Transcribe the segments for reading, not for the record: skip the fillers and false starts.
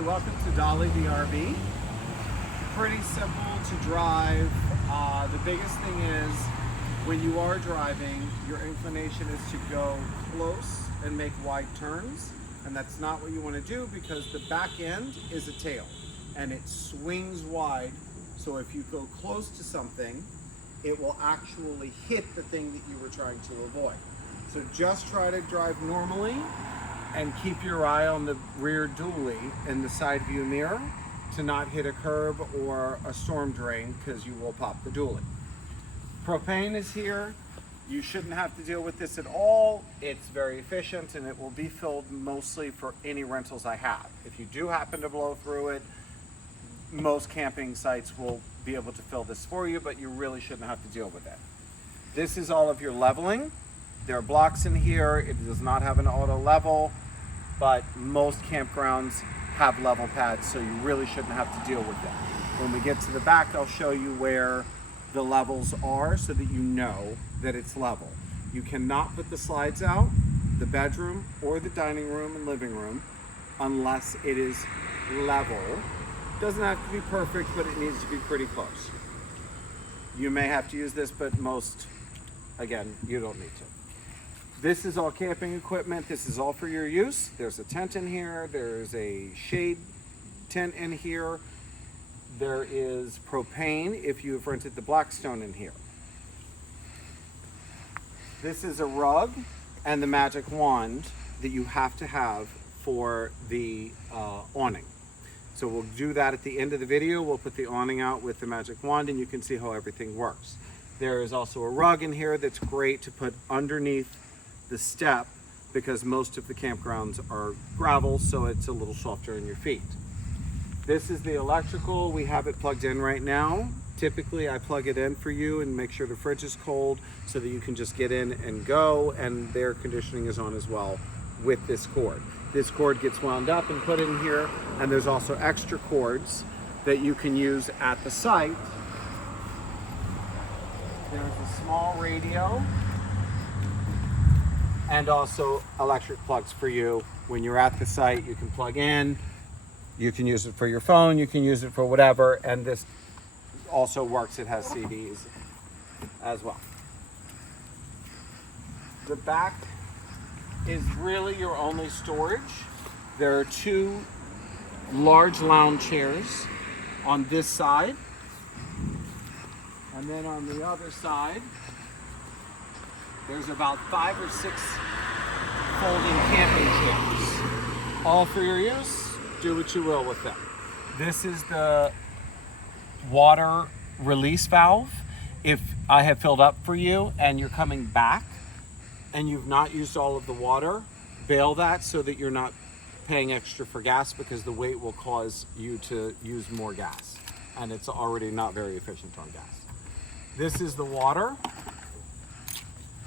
Hi, welcome to Dolly the RV. Pretty simple to drive. The biggest thing is when you are driving, your inclination is to go close and make wide turns, and that's not what you want to do because the back end is a tail and it swings wide. So if you go close to something, it will actually hit the thing that you were trying to avoid. So just try to drive normally and keep your eye on the rear dually in the side view mirror to not hit a curb or a storm drain because you will pop the dually. Propane is here. You shouldn't have to deal with this at all. It's very efficient and it will be filled mostly for any rentals I have. If you do happen to blow through it, most camping sites will be able to fill this for you, but you really shouldn't have to deal with it. This is all of your leveling. There are blocks in here. It does not have an auto level, but most campgrounds have level pads, so you really shouldn't have to deal with that. When we get to the back, I'll show you where the levels are so that you know that it's level. You cannot put the slides out, the bedroom or the dining room and living room, unless it is level. Doesn't have to be perfect, but it needs to be pretty close. You may have to use this, but most, again, you don't need to. This is all camping equipment. This is all for your use. There's a tent in here. There's a shade tent in here. There is propane if you have rented the Blackstone in here. This is a rug and the magic wand that you have to have for the awning. So we'll do that at the end of the video. We'll put the awning out with the magic wand and you can see how everything works. There is also a rug in here that's great to put underneath the step because most of the campgrounds are gravel, so it's a little softer on your feet. This is the electrical. We have it plugged in right now. Typically I plug it in for you and make sure the fridge is cold so that you can just get in and go, and the air conditioning is on as well with this cord. This cord gets wound up and put in here, and there's also extra cords that you can use at the site. There's a small radio and also electric plugs for you. When you're at the site, you can plug in, you can use it for your phone, you can use it for whatever, and this also works. It has CDs as well. The back is really your only storage. There are two large lounge chairs on this side, and then on the other side there's about 5 or 6 folding camping chairs, all for your use. Do what you will with them. This is the water release valve. If I have filled up for you and you're coming back and you've not used all of the water, bail that so that you're not paying extra for gas, because the weight will cause you to use more gas and it's already not very efficient on gas. This is the water.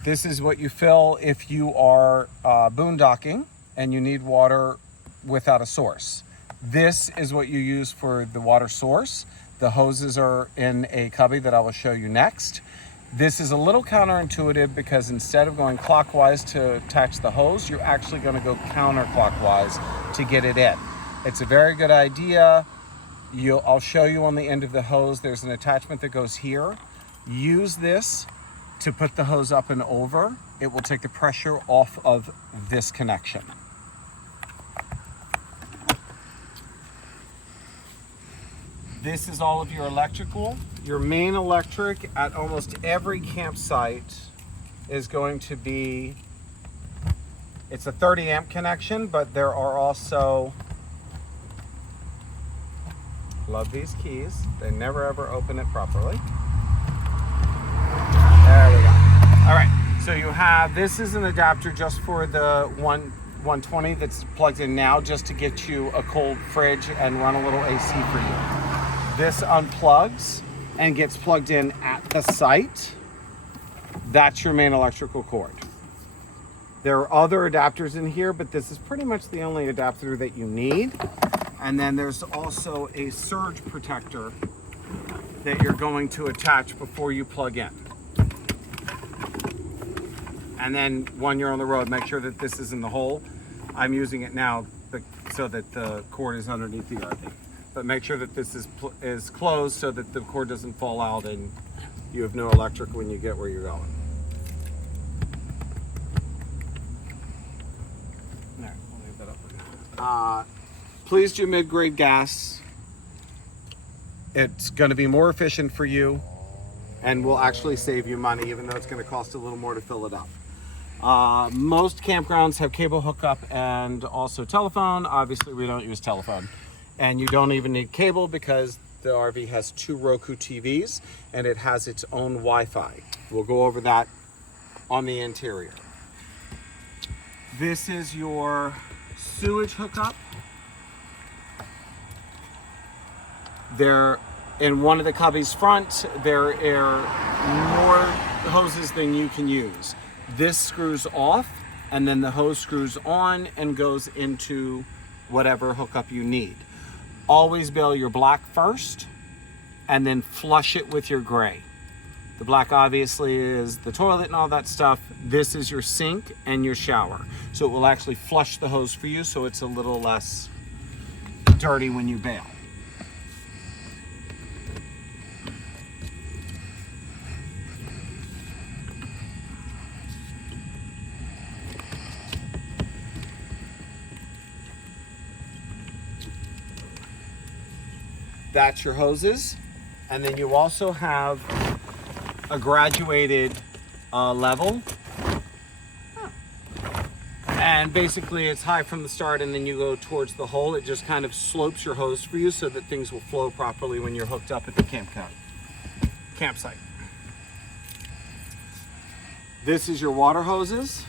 This is what you fill if you are boondocking and you need water without a source. This is what you use for the water source. The hoses are in a cubby that I will show you next. This is a little counterintuitive because instead of going clockwise to attach the hose, you're actually going to go counterclockwise to get it in. It's a very good idea. I'll show you on the end of the hose, there's an attachment that goes here. Use this to put the hose up and over. It will take the pressure off of this connection. This is all of your electrical. Your main electric at almost every campsite is going to be, it's a 30 amp connection, but there are also, love these keys. They never ever open it properly. There we go. All right, so you have, this is an adapter just for the 120 that's plugged in now, just to get you a cold fridge and run a little AC for you. This unplugs and gets plugged in at the site. That's your main electrical cord. There are other adapters in here, but this is pretty much the only adapter that you need. And then there's also a surge protector that you're going to attach before you plug in. And then when you're on the road, make sure that this is in the hole. I'm using it now so that the cord is underneath the RV. But make sure that this is closed so that the cord doesn't fall out and you have no electric when you get where you're going. There, I'll leave that up. Please do mid-grade gas. It's going to be more efficient for you and will actually save you money, even though it's going to cost a little more to fill it up. Most campgrounds have cable hookup and also telephone. Obviously, we don't use telephone. And you don't even need cable because the RV has 2 Roku TVs and it has its own Wi-Fi. We'll go over that on the interior. This is your sewage hookup. There, in one of the cubbies front, there are more hoses than you can use. This screws off and then the hose screws on and goes into whatever hookup you need. Always bail your black first and then flush it with your gray. The black obviously is the toilet and all that stuff. This is your sink and your shower. So it will actually flush the hose for you so it's a little less dirty when you bail. That's your hoses. And then you also have a graduated level. And basically it's high from the start and then you go towards the hole. It just kind of slopes your hose for you so that things will flow properly when you're hooked up at the campsite. This is your water hoses.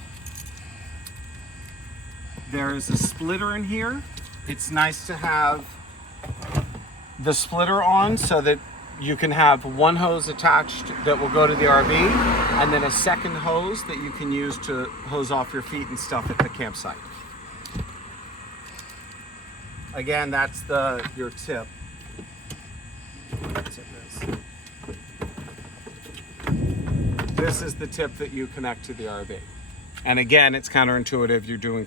There is a splitter in here. It's nice to have the splitter on so that you can have one hose attached that will go to the RV and then a second hose that you can use to hose off your feet and stuff at the campsite. Again, that's your tip. This is the tip that you connect to the RV. And again, it's counterintuitive. You're doing your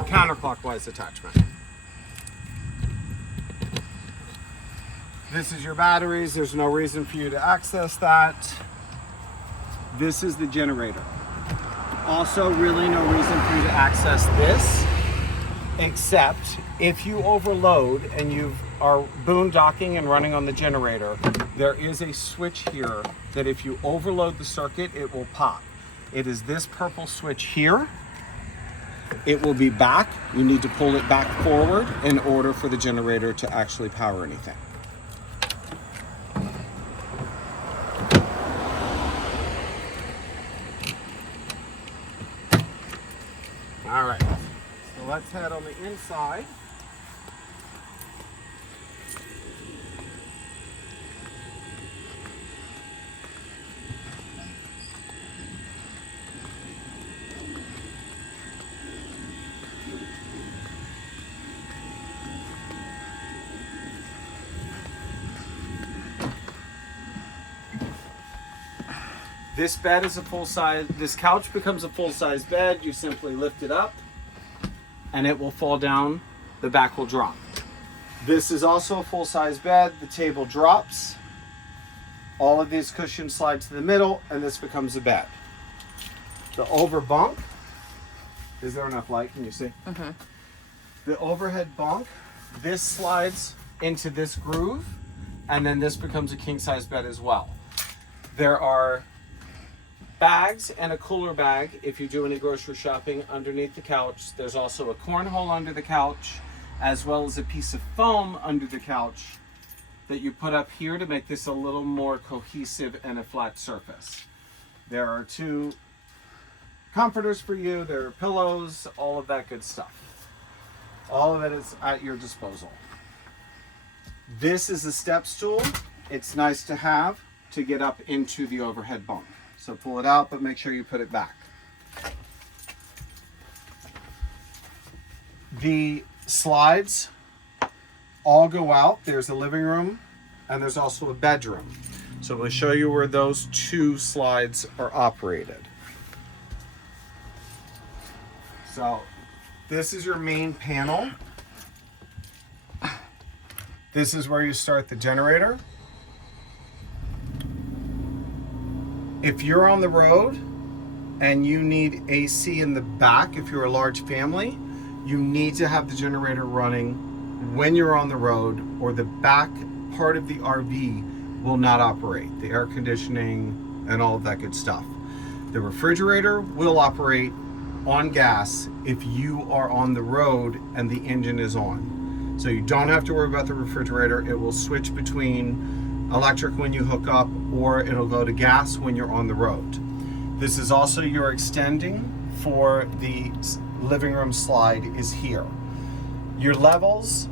counterclockwise attachment. This is your batteries. There's no reason for you to access that. This is the generator. Also, really no reason for you to access this, except if you overload and you are boondocking and running on the generator, there is a switch here that if you overload the circuit, it will pop. It is this purple switch here. It will be back. You need to pull it back forward in order for the generator to actually power anything. All right, so let's head on the inside. This bed is this couch becomes a full-size bed. You simply lift it up and it will fall down, the back will drop. This is also a full-size bed. The table drops. All of these cushions slide to the middle and this becomes a bed. The over bunk, is there enough light? Can you see? Mm-hmm. The overhead bunk, this slides into this groove and then this becomes a king-size bed as well. There are bags and a cooler bag if you do any grocery shopping underneath the couch. There's also a cornhole under the couch, as well as a piece of foam under the couch that you put up here to make this a little more cohesive and a flat surface. There are 2 comforters for you, there are pillows, all of that good stuff. All of it is at your disposal. This is a step stool. It's nice to have to get up into the overhead bunk. So pull it out, but make sure you put it back. The slides all go out. There's a living room and there's also a bedroom. So we'll show you where those 2 slides are operated. So This is your main panel. This is where you start the generator. If you're on the road and you need AC in the back, if you're a large family, you need to have the generator running when you're on the road, or the back part of the RV will not operate. The air conditioning and all of that good stuff. The refrigerator will operate on gas if you are on the road and the engine is on. So you don't have to worry about the refrigerator. It will switch between electric when you hook up, or it'll go to gas when you're on the road. This is also your extending for the living room slide is here. Your levels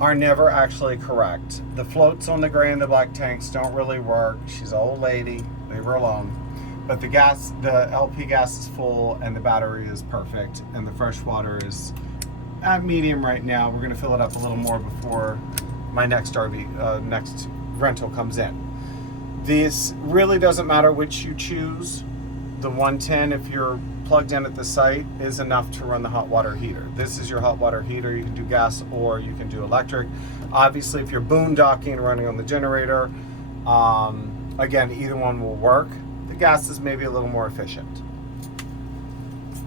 are never actually correct. The floats on the gray and the black tanks don't really work. She's an old lady, leave her alone. But the gas, the LP gas is full and the battery is perfect, and the fresh water is at medium right now. We're gonna fill it up a little more before my next next rental comes in. This really doesn't matter which you choose. The 110, if you're plugged in at the site, is enough to run the hot water heater. This is your hot water heater. You can do gas or you can do electric. Obviously, if you're boondocking and running on the generator, again, either one will work. The gas is maybe a little more efficient.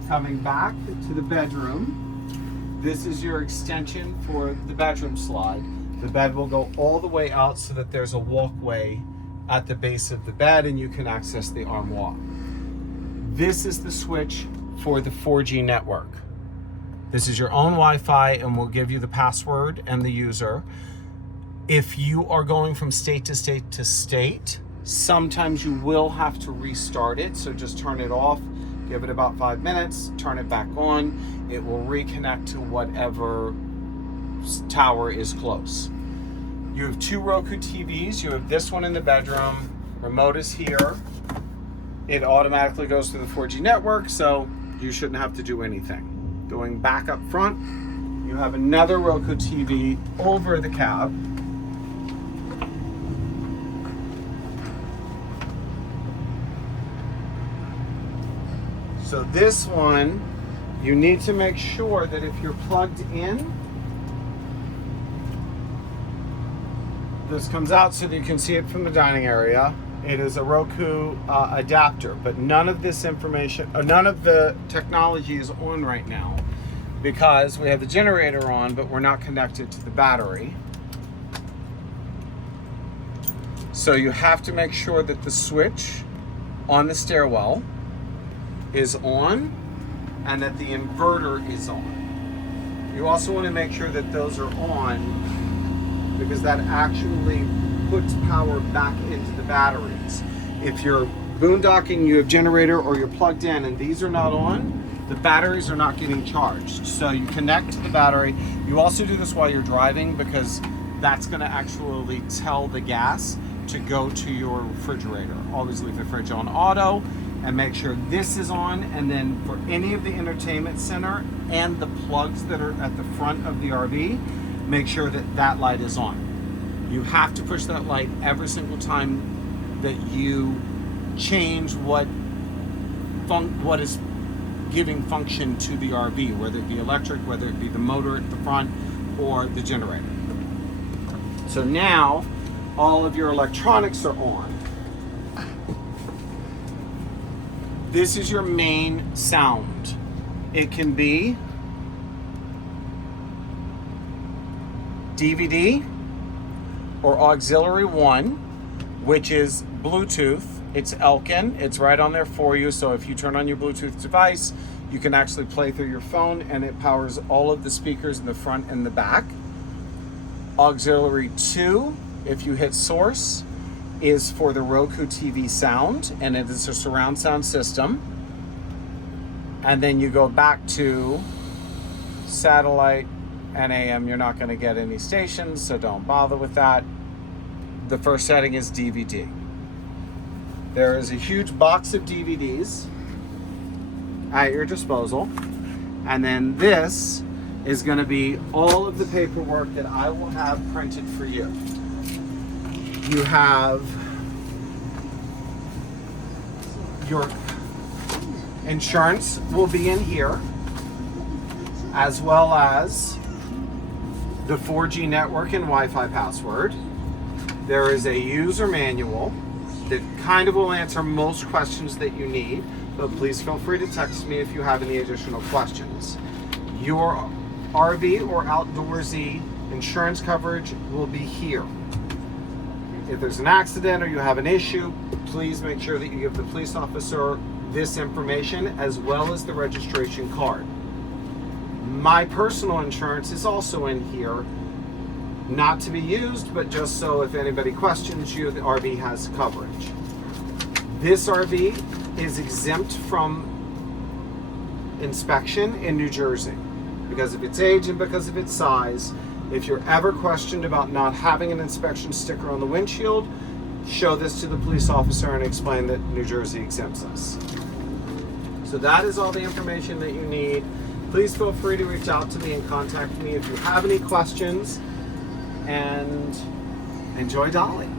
Coming back to the bedroom, this is your extension for the bedroom slide. The bed will go all the way out so that there's a walkway at the base of the bed and you can access the armoire. This is the switch for the 4G network. This is your own Wi-Fi and will give you the password and the user. If you are going from state to state to state, sometimes you will have to restart it. So just turn it off, give it about 5 minutes, turn it back on. It will reconnect to whatever tower is close. You have 2 Roku TVs. You have this one in the bedroom. Remote is here. It automatically goes through the 4G network, so you shouldn't have to do anything. Going back up front, you have another Roku TV over the cab. So this one, you need to make sure that if you're plugged in, this comes out so that you can see it from the dining area. It is a Roku adapter, but none of this information, none of the technology is on right now because we have the generator on, but we're not connected to the battery. So you have to make sure that the switch on the stairwell is on and that the inverter is on. You also want to make sure that those are on because that actually puts power back into the batteries. If you're boondocking, you have generator or you're plugged in and these are not on, the batteries are not getting charged. So you connect to the battery. You also do this while you're driving because that's gonna actually tell the gas to go to your refrigerator. Always leave the fridge on auto and make sure this is on, and then for any of the entertainment center and the plugs that are at the front of the RV, make sure that that light is on. You have to push that light every single time that you change what is giving function to the RV, whether it be electric, whether it be the motor at the front or the generator. So now all of your electronics are on. This is your main sound. It can be DVD or auxiliary 1, which is Bluetooth. It's Elkin. It's right on there for you. So if you turn on your Bluetooth device, you can actually play through your phone and it powers all of the speakers in the front and the back. Auxiliary 2, if you hit source, is for the Roku TV sound, and it is a surround sound system. And then you go back to satellite and AM. You're not going to get any stations, so don't bother with that. The first setting is DVD. There is a huge box of DVDs at your disposal. And then this is going to be all of the paperwork that I will have printed for you. You have your insurance will be in here. as well as the 4G network and Wi-Fi password. There is a user manual that kind of will answer most questions that you need, but please feel free to text me if you have any additional questions. Your RV or outdoorsy insurance coverage will be here. If there's an accident or you have an issue, please make sure that you give the police officer this information as well as the registration card. My personal insurance is also in here, not to be used, but just so if anybody questions you, the RV has coverage. This RV is exempt from inspection in New Jersey because of its age and because of its size. If you're ever questioned about not having an inspection sticker on the windshield, show this to the police officer and explain that New Jersey exempts us. So that is all the information that you need. Please feel free to reach out to me and contact me if you have any questions, and enjoy Dolly.